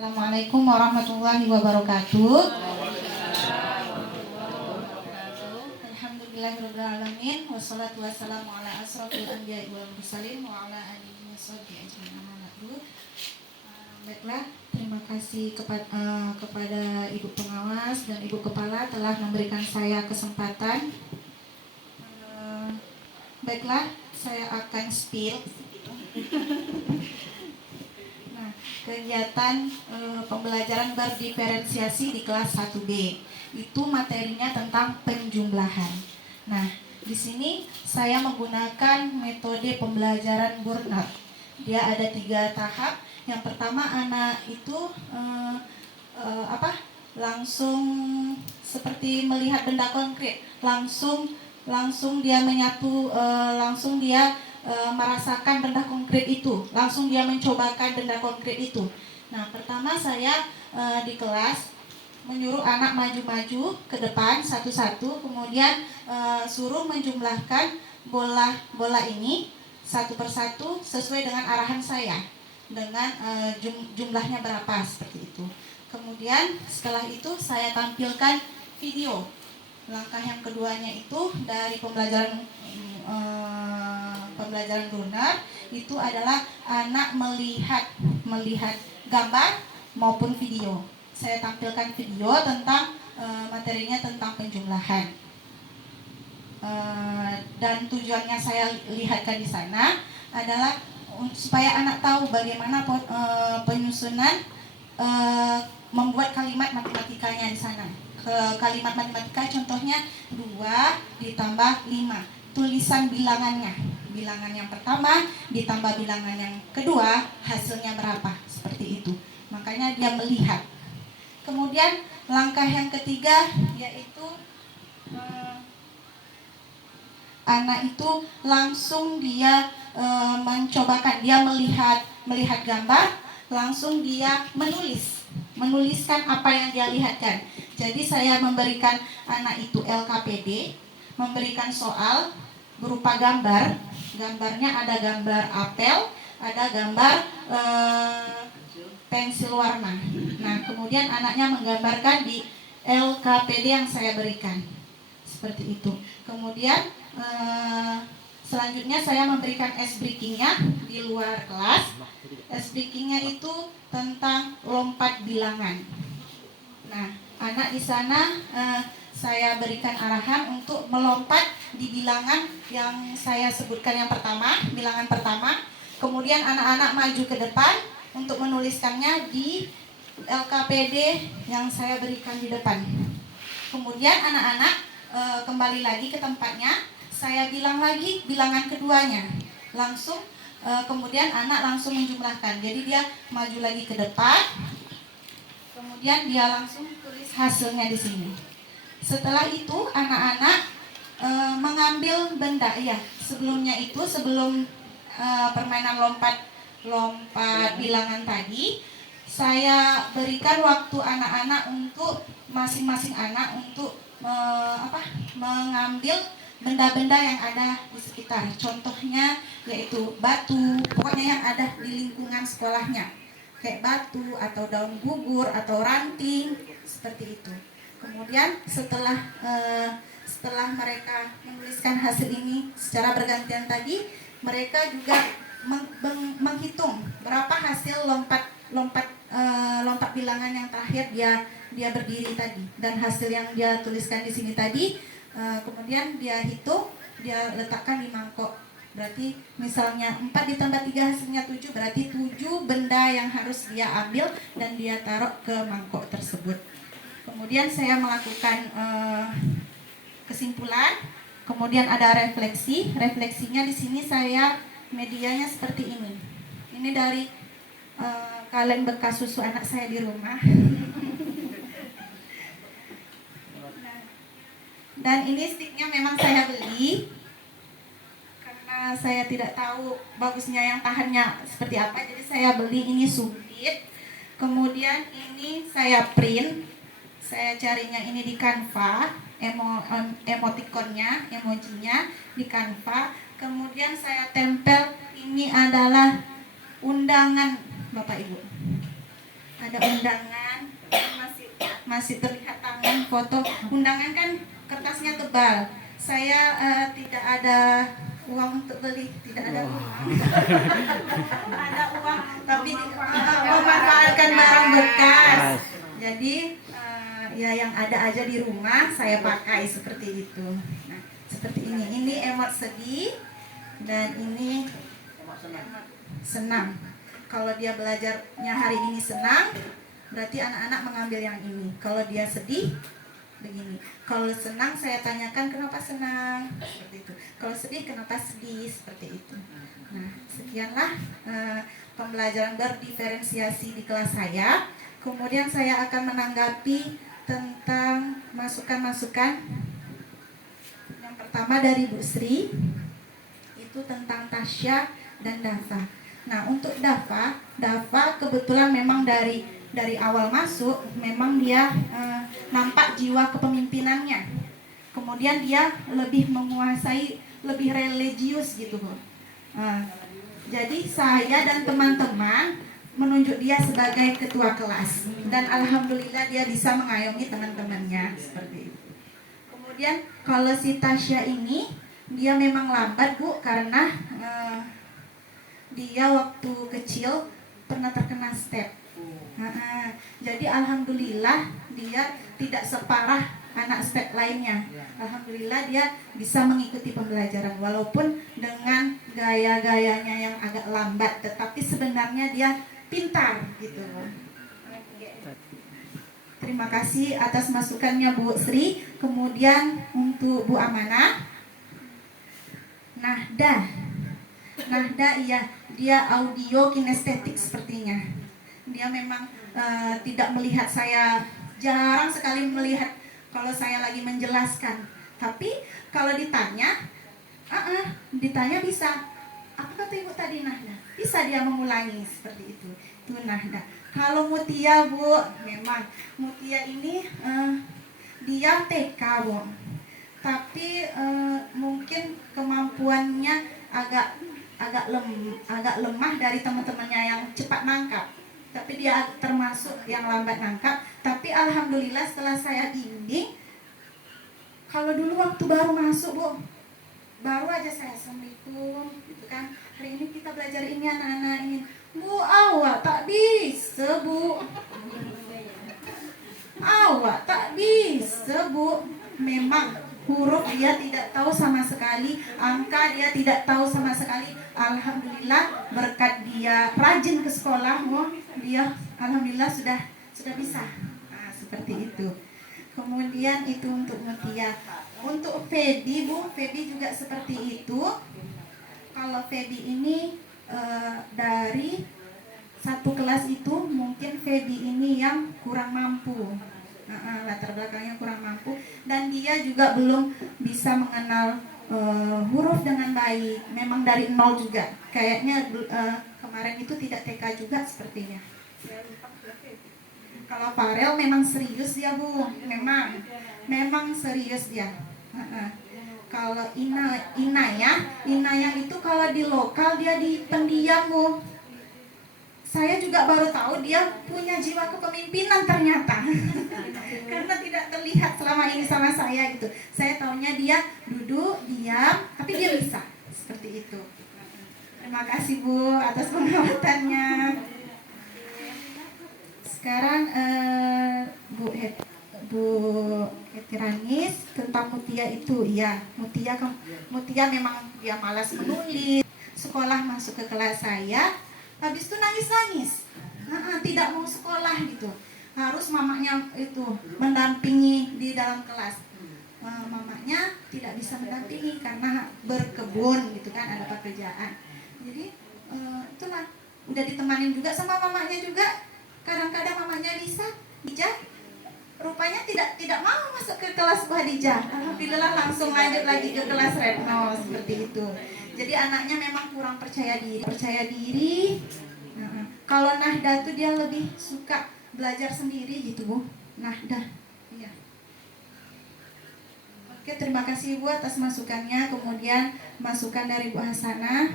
Assalamualaikum warahmatullahi wabarakatuh. Alhamdulillahirabbil alamin wassalatu wassalamu ala asrofil anbiya'i wal mursalin wa ala alihi washabbihi ajmain. Baiklah, terima kasih kepada Ibu Pengawas dan Ibu Kepala telah memberikan saya kesempatan. Baiklah, saya akan spill. Kegiatan pembelajaran berdiferensiasi di kelas 1B. Itu materinya tentang penjumlahan. Nah, di sini saya menggunakan metode pembelajaran Burnap. Dia ada 3 tahap. Yang pertama, anak itu langsung seperti melihat benda konkret, langsung dia menyatu, langsung dia merasakan benda konkret itu, langsung dia mencobakan benda konkret itu. Nah, pertama saya di kelas menyuruh anak maju-maju ke depan satu-satu, kemudian suruh menjumlahkan bola ini satu persatu sesuai dengan arahan saya, dengan jumlahnya berapa, seperti itu. Kemudian setelah itu saya tampilkan video. Langkah yang keduanya itu dari pembelajaran Brunner itu adalah anak melihat gambar maupun video. Saya tampilkan video tentang materinya tentang penjumlahan. Dan tujuannya saya lihatkan di sana adalah supaya anak tahu bagaimana penyusunan membuat kalimat matematikanya di sana. Kalimat matematika contohnya 2 ditambah 5, tulisan bilangannya, bilangan yang pertama ditambah bilangan yang kedua, hasilnya berapa, seperti itu. Makanya dia melihat. Kemudian langkah yang ketiga yaitu anak itu langsung dia mencobakan, dia melihat gambar, langsung dia menuliskan apa yang dia lihatkan. Jadi saya memberikan anak itu LKPD, memberikan soal berupa gambar. Gambarnya ada gambar apel, ada gambar pensil warna. Nah, kemudian anaknya menggambarkan di LKPD yang saya berikan. Seperti itu. Kemudian selanjutnya saya memberikan ice breaking-nya di luar kelas. Ice breaking-nya itu tentang lompat bilangan. Nah, anak di sana saya berikan arahan untuk melompat di bilangan yang saya sebutkan yang pertama, bilangan pertama. Kemudian anak-anak maju ke depan untuk menuliskannya di LKPD yang saya berikan di depan. Kemudian anak-anak kembali lagi ke tempatnya, saya bilang lagi bilangan keduanya. Langsung kemudian anak langsung menjumlahkan. Jadi dia maju lagi ke depan. Kemudian dia langsung tulis hasilnya di sini. Setelah itu anak-anak mengambil benda ya. Sebelumnya itu sebelum permainan lompat bilangan tadi, saya berikan waktu anak-anak untuk masing-masing anak untuk mengambil benda-benda yang ada di sekitar. Contohnya yaitu batu, pokoknya yang ada di lingkungan sekolahnya, kayak batu atau daun gugur atau ranting, seperti itu. Kemudian setelah mereka menuliskan hasil ini secara bergantian tadi, mereka juga menghitung berapa hasil lompat bilangan yang terakhir dia berdiri tadi, dan hasil yang dia tuliskan di sini tadi. Kemudian dia hitung, dia letakkan di mangkok. Berarti misalnya 4 ditambah 3 hasilnya 7, berarti 7 benda yang harus dia ambil dan dia taruh ke mangkok tersebut. Kemudian saya melakukan kesimpulan, kemudian ada refleksi. Refleksinya di sini saya medianya seperti ini. Ini dari kaleng bekas susu anak saya di rumah. Dan ini sticknya memang saya beli karena saya tidak tahu bagusnya yang tahannya seperti apa, jadi saya beli ini sumpit. Kemudian ini saya print, saya carinya ini di Canva, emoticonnya, emojinya di Canva. Kemudian saya tempel, ini adalah undangan Bapak Ibu. ada undangan, masih terlihat tangan foto. Undangan kan kertasnya tebal. Saya tidak ada uang untuk beli, tidak ada uang. Ada uang, tapi memanfaatkan barang bekas. Jadi ya yang ada aja di rumah saya pakai seperti itu. Nah, seperti ini. Ini emot sedih dan ini emot senang. Kalau dia belajarnya hari ini senang, berarti anak-anak mengambil yang ini. Kalau dia sedih, begini. Kalau senang saya tanyakan kenapa senang, seperti itu. Kalau sedih kenapa sedih, seperti itu. Nah, sekianlah pembelajaran berdiferensiasi di kelas saya. Kemudian saya akan menanggapi tentang masukan-masukan. Yang pertama dari Bu Sri, itu tentang Tasya dan Dafa. Nah, untuk Dafa kebetulan memang dari awal masuk memang dia nampak jiwa kepemimpinannya. Kemudian dia lebih menguasai, lebih religius gitu, Bu. Jadi saya dan teman-teman menunjuk dia sebagai ketua kelas dan alhamdulillah dia bisa mengayomi teman-temannya seperti itu. Kemudian kalau si Tasya ini dia memang lambat, Bu, karena dia waktu kecil pernah terkena step. Jadi alhamdulillah dia tidak separah anak step lainnya. Alhamdulillah dia bisa mengikuti pembelajaran walaupun dengan gaya-gayanya yang agak lambat, tetapi sebenarnya dia pintar gitu. Terima kasih atas masukannya Bu Sri. Kemudian untuk Bu Amanah, Nahda iya, dia audio kinestetik sepertinya. Dia memang tidak melihat saya, jarang sekali melihat kalau saya lagi menjelaskan. Tapi kalau ditanya bisa. Apa kata Ibu tadi, Nahda? Bisa dia mengulangi seperti itu. Itu Nahda. Kalau Mutia, Bu, memang Mutia ini dia TK, Bu. Tapi mungkin kemampuannya agak lemah dari teman-temannya yang cepat nangkap. Tapi dia termasuk yang lambat nangkap. Tapi alhamdulillah setelah saya bimbing, kalau dulu waktu baru masuk, Bu, baru aja saya assalamualaikum gitu kan, hari ini kita belajar ini anak-anak ini. Bu, awak tak bisa, Bu. Awak tak bisa, Bu. Memang huruf dia tidak tahu sama sekali, angka dia tidak tahu sama sekali. Alhamdulillah berkat dia rajin ke sekolah, Bu, dia alhamdulillah sudah bisa. Nah, seperti itu. Kemudian itu untuk Mutia. Untuk Feby, Bu, Feby juga seperti itu. Kalau Feby ini dari satu kelas itu mungkin Feby ini yang kurang mampu, latar belakangnya kurang mampu, dan dia juga belum bisa mengenal huruf dengan baik. Memang dari nol juga. Kayaknya kemarin itu tidak TK juga sepertinya. Kalau Farel memang serius dia, Bu. Memang serius dia. Kalau Inaya itu kalau di lokal dia di pendiam, Bu. Saya juga baru tahu dia punya jiwa kepemimpinan ternyata. Karena tidak terlihat selama ini sama saya gitu. Saya taunya dia duduk, diam, tapi dia bisa. Seperti itu. Terima kasih, Bu, atas pengawatannya. Sekarang Bu Etiranis tentang Mutia itu, ya. Mutia memang dia malas menulis. Sekolah masuk ke kelas saya, habis itu nangis-nangis, tidak mau sekolah gitu. Harus mamanya itu mendampingi di dalam kelas. Mamanya tidak bisa mendampingi karena berkebun gitu kan, ada pekerjaan. Jadi itulah, udah ditemanin juga sama mamanya juga. Kadang-kadang mamanya bisa, Dija rupanya tidak mau masuk ke kelas Bu Hadijah. Alhamdulillah langsung lanjut lagi ke kelas Retno, seperti itu. Jadi anaknya memang kurang percaya diri. Kalau Nahda tuh dia lebih suka belajar sendiri gitu, Bu. Nahda. Iya. Oke, terima kasih, Bu, atas masukannya. Kemudian masukan dari Bu Hasanah.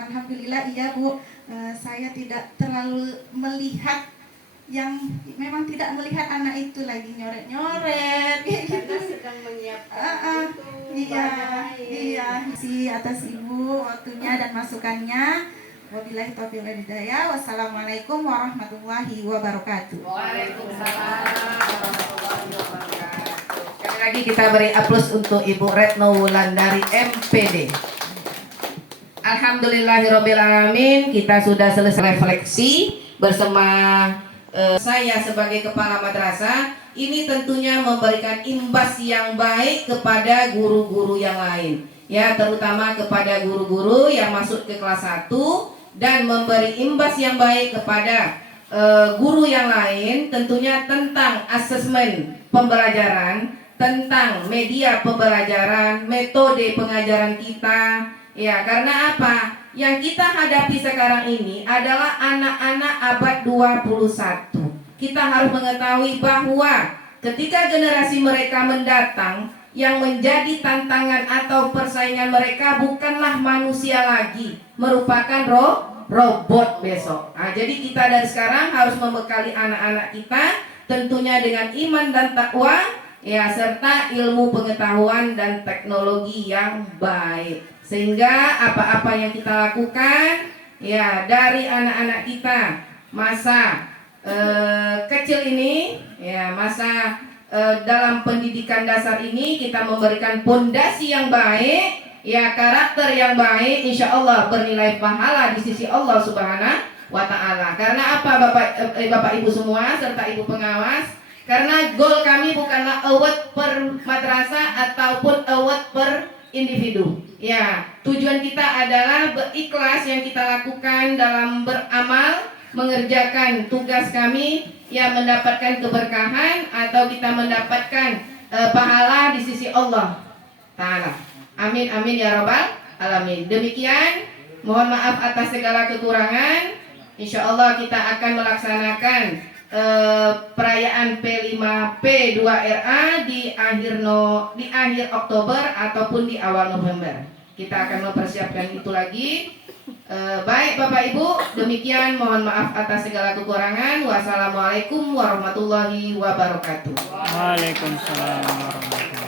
Alhamdulillah, iya, Bu. Saya tidak terlalu melihat yang memang tidak melihat anak itu lagi nyoret-nyoret kayak gitu. Sedang menyiapkan Iya, iya. Si atas Ibu waktunya dan masukannya. Wabillahi taufiq wal hidayah. Wassalamualaikum warahmatullahi wabarakatuh. Waalaikumsalam warahmatullahi wabarakatuh. Sekali lagi kita beri aplaus untuk Ibu Retno Wulandari MPD. Alhamdulillahirobbilalamin, kita sudah selesai refleksi bersama saya sebagai kepala madrasah. Ini tentunya memberikan imbas yang baik kepada guru-guru yang lain, ya, terutama kepada guru-guru yang masuk ke kelas 1 dan memberi imbas yang baik kepada guru yang lain, tentunya tentang asesmen pembelajaran, tentang media pembelajaran, metode pengajaran kita, ya, karena apa? Yang kita hadapi sekarang ini adalah anak-anak abad 21. Kita harus mengetahui bahwa ketika generasi mereka mendatang, yang menjadi tantangan atau persaingan mereka bukanlah manusia lagi, merupakan robot besok. Nah, jadi kita dari sekarang harus membekali anak-anak kita tentunya dengan iman dan takwa, ya, serta ilmu pengetahuan dan teknologi yang baik. Sehingga apa-apa yang kita lakukan, ya, dari anak-anak kita masa kecil ini, ya, masa dalam pendidikan dasar ini kita memberikan pondasi yang baik, ya, karakter yang baik, insya Allah bernilai pahala di sisi Allah Subhanahu wa Ta'ala. Karena apa, Bapak Ibu semua serta Ibu pengawas? Karena goal kami bukanlah award per madrasah ataupun award per individu. Ya, tujuan kita adalah berikhlas yang kita lakukan dalam beramal, mengerjakan tugas kami, yang mendapatkan keberkahan atau kita mendapatkan pahala di sisi Allah Ta'ala. Amin amin ya rabbal alamin. Demikian, mohon maaf atas segala kekurangan. Insya Allah kita akan melaksanakan perayaan P5P2RA di akhir Oktober ataupun di awal November. Kita akan mempersiapkan itu lagi. Baik Bapak Ibu, demikian, mohon maaf atas segala kekurangan. Wassalamualaikum warahmatullahi wabarakatuh. Waalaikumsalam warahmatullahi wabarakatuh.